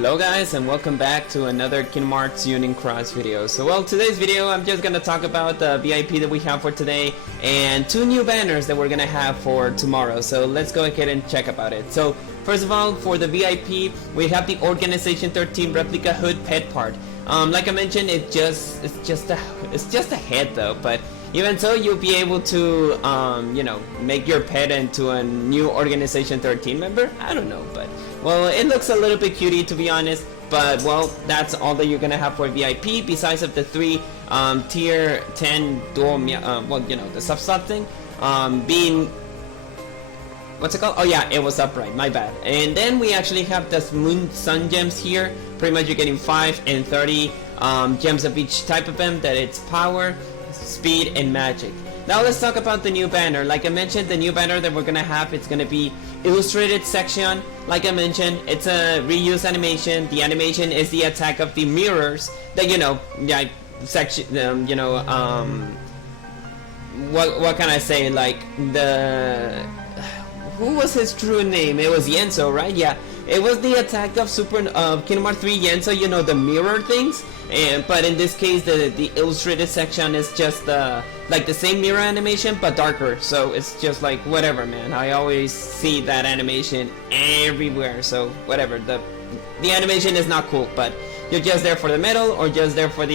Hello guys, and welcome back to another Kingdom Hearts Union Cross video. So well, today's video I'm just gonna talk about the VIP that we have for today and two new banners that we're gonna have for tomorrow. So let's go ahead and check about it. So first of all, for the VIP we have the Organization 13 replica hood pet part. Like I mentioned, it's just a head though, but even so, you'll be able to you know, make your pet into a new Organization 13 member. I don't know, but well, it looks a little bit cutie to be honest, but well, that's all that you're gonna have for VIP besides of the three tier 10 dual well, you know, the sub thing being, what's it called? Oh yeah, it was upright, my bad. And then we actually have the moon sun gems here. Pretty much you're getting 5 and 30 gems of each type of them, that it's power, speed, and magic. Now let's talk about the new banner. Like I mentioned, the new banner that we're gonna have, it's gonna be illustrated Zexion. Like I mentioned, it's a reuse animation. The animation is the attack of the mirrors that, you know, like section, you know, what can I say, like the, who was his true name? It was Yenso, right? Yeah, it was the attack of Kingdom Hearts 3 Yenso, you know, the mirror things. And but in this case, the illustrated section is just like the same mirror animation but darker. So it's just like whatever, man. I always see that animation everywhere. So whatever. The animation is not cool, but you're just there for the medal or just there for the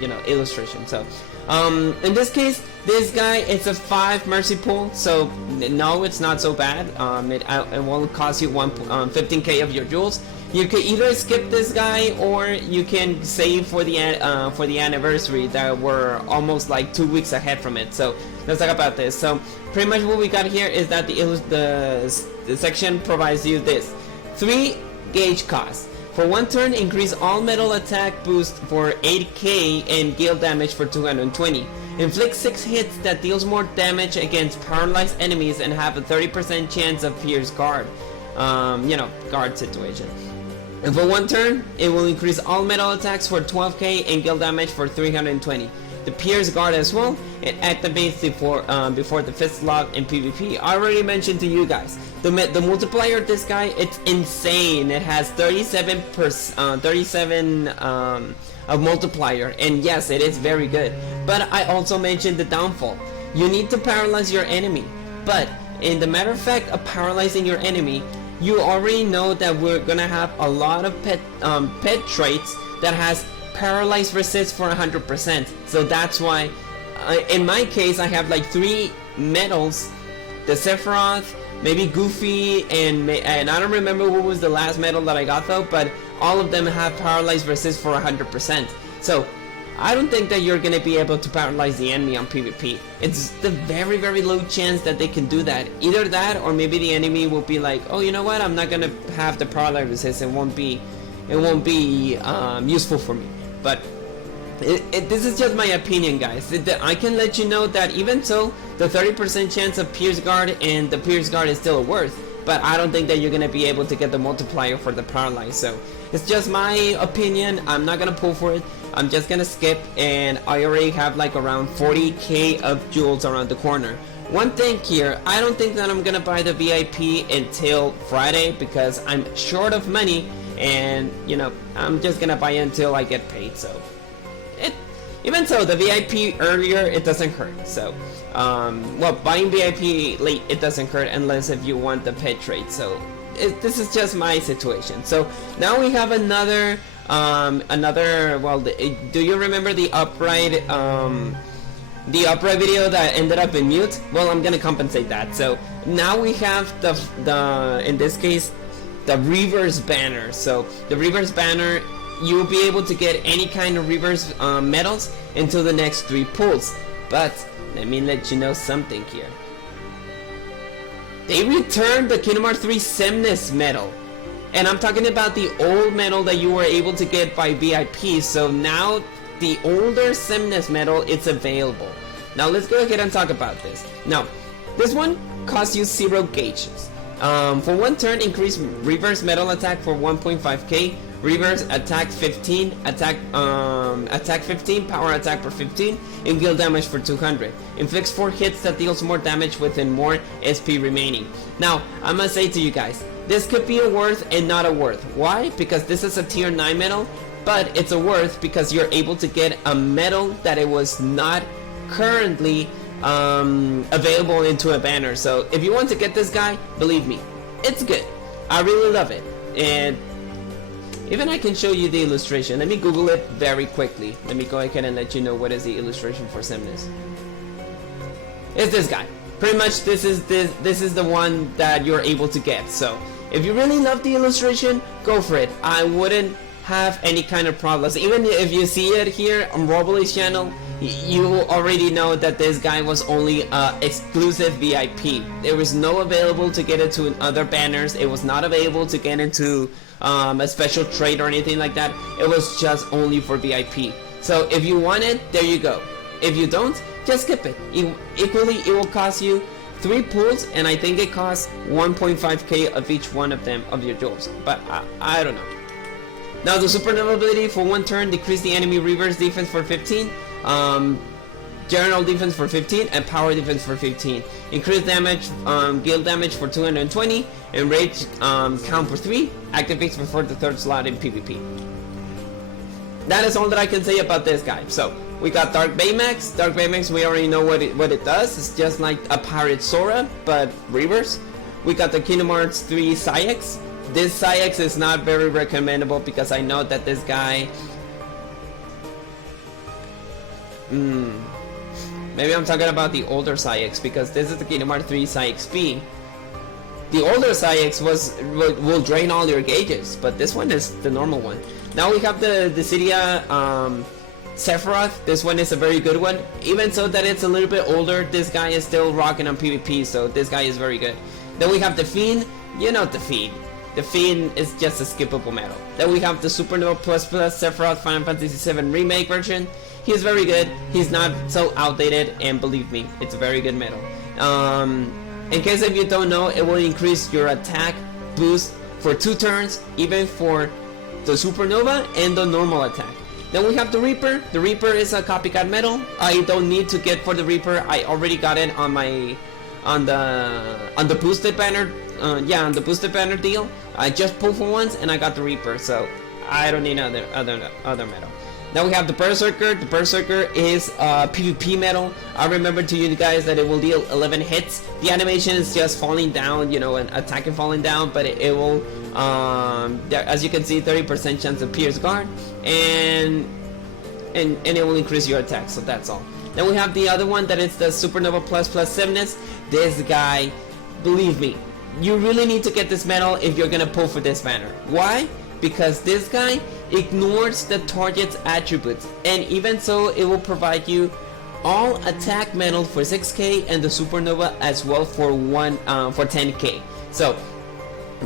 you know, illustration. So in this case, this guy, it's a 5 mercy pool, so no, it's not so bad. It won't cost you 15k of your jewels. You can either skip this guy or you can save for the anniversary that we're almost like 2 weeks ahead from it. So let's talk about this. So pretty much what we got here is that the section provides you this 3 gauge cost. For 1 turn, increase all metal attack boost for 8k and gale damage for 220. Inflict 6 hits that deals more damage against paralyzed enemies and have a 30% chance of pierce guard. You know, guard situation. And for 1 turn, it will increase all metal attacks for 12k and gale damage for 320. The Pierce Guard as well, it activates before the 5th slot in PvP. I already mentioned to you guys, the multiplier of this guy, it's insane. It has 37 of multiplier, and yes, it is very good. But I also mentioned the downfall. You need to paralyze your enemy, but in the matter of fact of paralyzing your enemy, you already know that we're gonna have a lot of pet traits that has paralyzed resist for 100%. So that's why in my case I have like 3 medals, the Sephiroth, maybe Goofy, and I don't remember what was the last medal that I got though, but all of them have paralyzed resist for 100%. So I don't think that you're gonna be able to paralyze the enemy on PvP. It's the very, very low chance that they can do that. Either that, or maybe the enemy will be like, oh, you know what, I'm not gonna have the paralyze resist, it won't be useful for me. But this is just my opinion, guys. I can let you know that even so, the 30% chance of Pierce Guard and the Pierce Guard is still worth, but I don't think that you're gonna be able to get the multiplier for the paralyze. So it's just my opinion. I'm not gonna pull for it. I'm just gonna skip, and I already have like around 40k of jewels around the corner. One thing here, I don't think that I'm gonna buy the VIP until Friday because I'm short of money, and you know, I'm just gonna buy it until I get paid. So even so, the VIP earlier, it doesn't hurt. So well, buying VIP late, it doesn't hurt unless if you want the pet trait. So this is just my situation. So now we have another well, do you remember the upright video that ended up in mute? Well, I'm gonna compensate that. So now we have the in this case, the reverse banner. So the reverse banner, you will be able to get any kind of reverse medals until the next 3 pulls. But let me let you know something here. They returned the Kingdom Hearts 3 Semnis medal. And I'm talking about the old medal that you were able to get by VIP. So now the older Semnis medal, it's available. Now let's go ahead and talk about this. Now, this one costs you 0 gauges. For 1 turn, increase reverse metal attack for 1.5k, reverse attack 15, attack 15, power attack for 15, and gale damage for 200. Inflicts 4 hits that deals more damage within more SP remaining. Now, I must say to you guys, this could be a worth and not a worth. Why? Because this is a tier 9 medal, but it's a worth because you're able to get a medal that it was not currently available into a banner. So if you want to get this guy, believe me, it's good. I really love it. And even I can show you the illustration. Let me Google it very quickly. Let me go ahead and let you know what is the illustration for Semnis. It's this guy. Pretty much this is the one that you're able to get. So if you really love the illustration, go for it. I wouldn't have any kind of problems. Even if you see it here on Roboly's channel, you already know that this guy was only exclusive VIP. There was no available to get it to other banners. It was not available to get into a special trade or anything like that. It was just only for VIP. So if you want it, there you go. If you don't, just skip it. Equally, it will cost you 3 pulls, and I think it costs 1.5k of each one of them of your jewels. But I don't know. Now the supernova ability for 1 turn, decrease the enemy reverse defense for 15, general defense for 15, and power defense for 15. Increase damage, guild damage for 220, and rage count for 3. Activates before the 3rd slot in PvP. That is all that I can say about this guy. So we got Dark Baymax. Dark Baymax, we already know what it does. It's just like a Pirate Sora, but reverse. We got the Kingdom Hearts 3 Zexion. This Zexion is not very recommendable because I know that this guy... maybe I'm talking about the older Zexion, because this is the Kingdom Hearts 3 Zexion B. The older Zexion will drain all your gauges, but this one is the normal one. Now we have the Dissidia Sephiroth. This one is a very good one. Even so that it's a little bit older, this guy is still rocking on PvP, so this guy is very good. Then we have the Fiend. You know the Fiend. The Fiend is just a skippable medal. Then we have the Supernova Plus Sephiroth Final Fantasy VII Remake version. He's very good. He's not so outdated, and believe me, it's a very good medal. In case if you don't know, it will increase your attack boost for 2 turns, even for the Supernova and the normal attack. Then we have the Reaper. The Reaper is a copycat medal. I don't need to get for the Reaper. I already got it on my on the boosted banner. On the boosted banner deal. I just pulled for once and I got the Reaper, so I don't need other medal. Now we have the Berserker. The Berserker is a PvP medal. I remember to you guys that it will deal 11 hits. The animation is just falling down, and attacking falling down, but it will, as you can see, 30% chance of pierce guard, and it will increase your attack. So that's all. Then we have the other one that is the Supernova Plus Semnis. This guy, believe me, you really need to get this medal if you're gonna pull for this banner. Why? Because this guy ignores the target's attributes, and even so, it will provide you all attack medal for 6k and the Supernova as well for 10k. So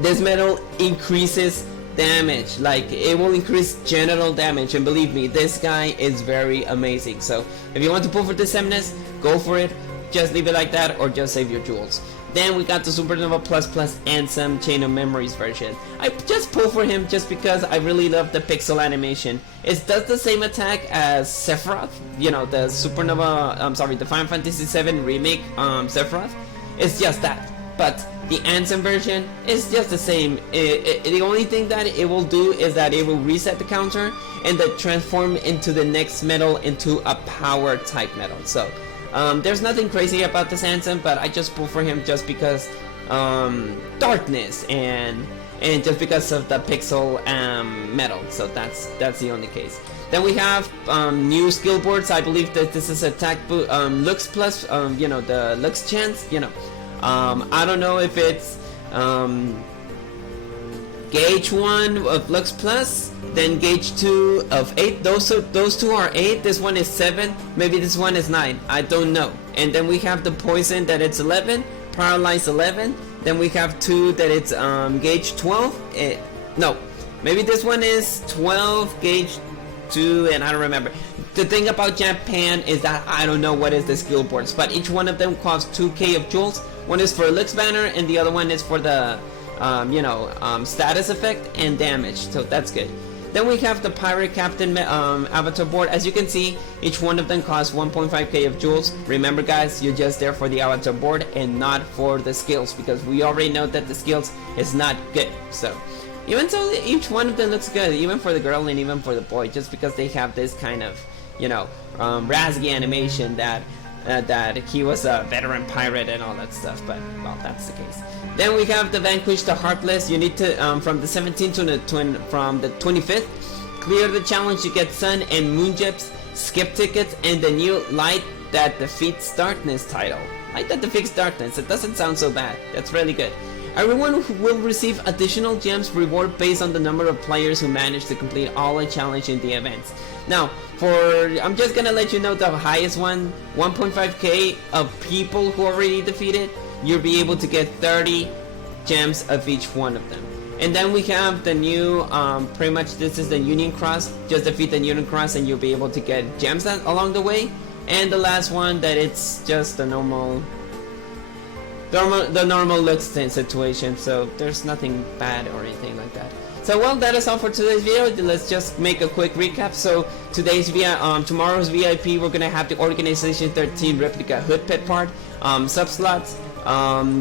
this medal increases damage, like it will increase general damage, and believe me, this guy is very amazing. So if you want to pull for this Semnis, go for it. Just leave it like that, or just save your jewels. Then we got the Supernova Plus and some Chain of Memories version. I just pulled for him just because I really love the pixel animation. It does the same attack as Sephiroth, the Supernova, the Final Fantasy VII Remake Sephiroth. It's just that. But the Ansem version is just the same. The only thing that it will do is that it will reset the counter and then transform into the next medal into a power type medal. So there's nothing crazy about this Ansem, but I just pulled for him just because darkness and just because of the pixel medal. So that's the only case. Then we have new skill boards. I believe that this is attack looks plus, the looks chance. I don't know if it's gauge 1 of looks plus, then gauge 2 of 8. Those two are 8. This one is 7. Maybe this one is 9. I don't know. And then we have the poison that it's 11, paralyze 11. Then we have 2 that it's gauge 12. No, maybe this one is 12 gauge 2, and I don't remember. The thing about Japan is that I don't know what is the skill boards, but each one of them costs 2k of jewels. One is for Lux banner, and the other one is for the status effect and damage. So that's good. Then we have the Pirate Captain avatar board. As you can see, each one of them costs 1.5k of jewels. Remember guys, you're just there for the avatar board and not for the skills, because we already know that the skills is not good. So even so, each one of them looks good, even for the girl and even for the boy, just because they have this kind of, you know, Razzie animation that he was a veteran pirate and all that stuff. But well, that's the case. Then we have the Vanquish the Heartless. You need to from the 17th to the from the 25th, clear the challenge. You get sun and moon gems, skip tickets, and the new Light That Defeats Darkness title. Light That Defeats Darkness. It doesn't sound so bad. That's really good. Everyone will receive additional gems reward based on the number of players who manage to complete all the challenge in the events. Now, I'm just gonna let you know the highest one, 1.5k of people who already defeated, you'll be able to get 30 gems of each one of them. And then we have the new, pretty much this is the Union Cross. Just defeat the Union Cross and you'll be able to get gems along the way. And the last one, that it's just the normal looks situation, so there's nothing bad or anything like that. So well, that is all for today's video. Let's just make a quick recap. So tomorrow's VIP, we're gonna have the Organization 13 replica hood pet part, sub slots,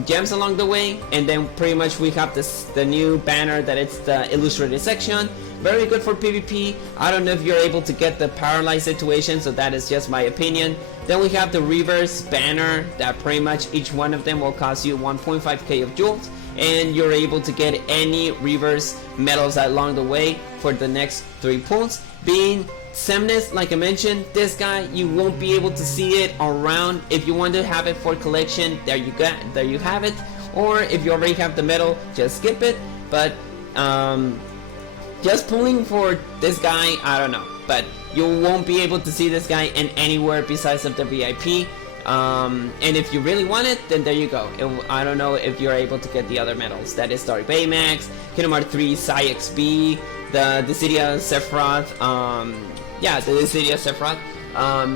gems along the way, and then pretty much we have the new banner that it's the illustrated section. Very good for PvP. I don't know if you're able to get the paralyzed situation, so that is just my opinion. Then we have the reverse banner that pretty much each one of them will cost you 1.5k of jewels, and you're able to get any reverse medals along the way for the next 3 pulls. Being Semnes, like I mentioned, this guy you won't be able to see it around. If you want to have it for collection, there you have it. Or if you already have the medal, just skip it. But just pulling for this guy, I don't know, but you won't be able to see this guy in anywhere besides of the VIP. And if you really want it, then there you go. I don't know if you're able to get the other medals. That is Star Baymax, Kingdom Hearts 3, Psyx B, the Dissidia Sephiroth, the Dissidia Sephiroth.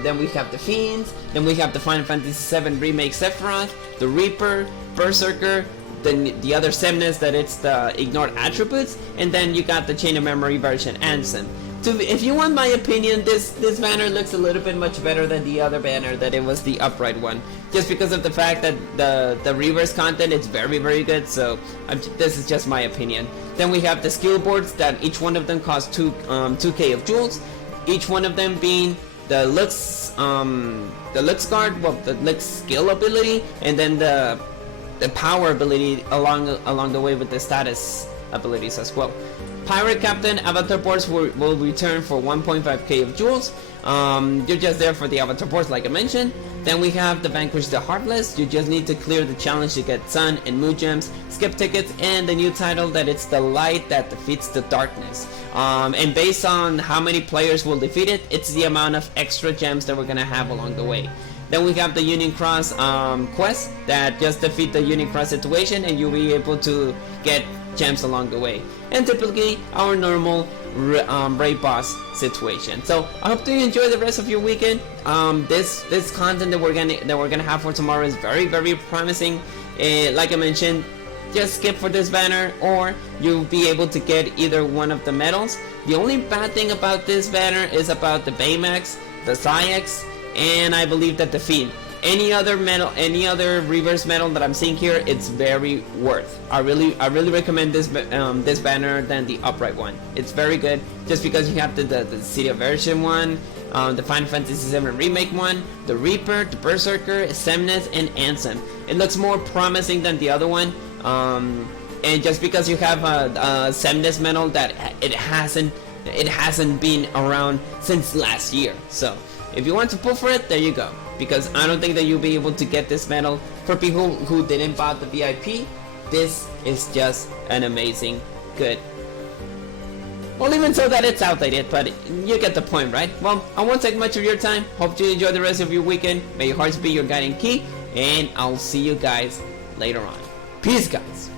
Then we have the Fiends, then we have the Final Fantasy VII Remake Sephiroth, the Reaper, Berserker, the other Semnes that it's the ignored attributes, and then you got the Chain of Memory version Ansem. If you want my opinion, this banner looks a little bit much better than the other banner that it was the upright one, just because of the fact that the reverse content is very very good. So this is just my opinion. Then we have the skill boards that each one of them costs 2k of jewels, each one of them being the looks guard, well, the looks skill ability, and then the power ability along the way with the status abilities as well. Pirate Captain avatar boards will return for 1.5k of jewels. You're just there for the avatar boards like I mentioned. Then we have the Vanquish the Heartless. You just need to clear the challenge to get sun and moon gems, skip tickets, and the new title that it's the Light That Defeats the Darkness. And based on how many players will defeat it, it's the amount of extra gems that we're gonna have along the way. Then we have the Union Cross quest that just defeat the Union Cross situation and you'll be able to get gems along the way. And typically our normal raid boss situation. So I hope you enjoy the rest of your weekend. This content that we're gonna have for tomorrow is very very promising. Like I mentioned, just skip for this banner or you'll be able to get either one of the medals. The only bad thing about this banner is about the Baymax, the Psyx, and I believe that the Fiend. Any other medal, any other reverse medal that I'm seeing here, it's very worth. I really recommend this banner than the upright one. It's very good, just because you have the City of version one, the Final Fantasy VII Remake one, the Reaper, the Berserker, Semnes, and Ansem. It looks more promising than the other one, and just because you have a Semnes medal that it hasn't been around since last year. So if you want to pull for it, there you go. Because I don't think that you'll be able to get this medal for people who didn't buy the VIP. This is just an amazing good. Well, even so that it's outdated, but you get the point, right? Well, I won't take much of your time. Hope you enjoy the rest of your weekend. May your hearts be your guiding key, and I'll see you guys later on. Peace, guys.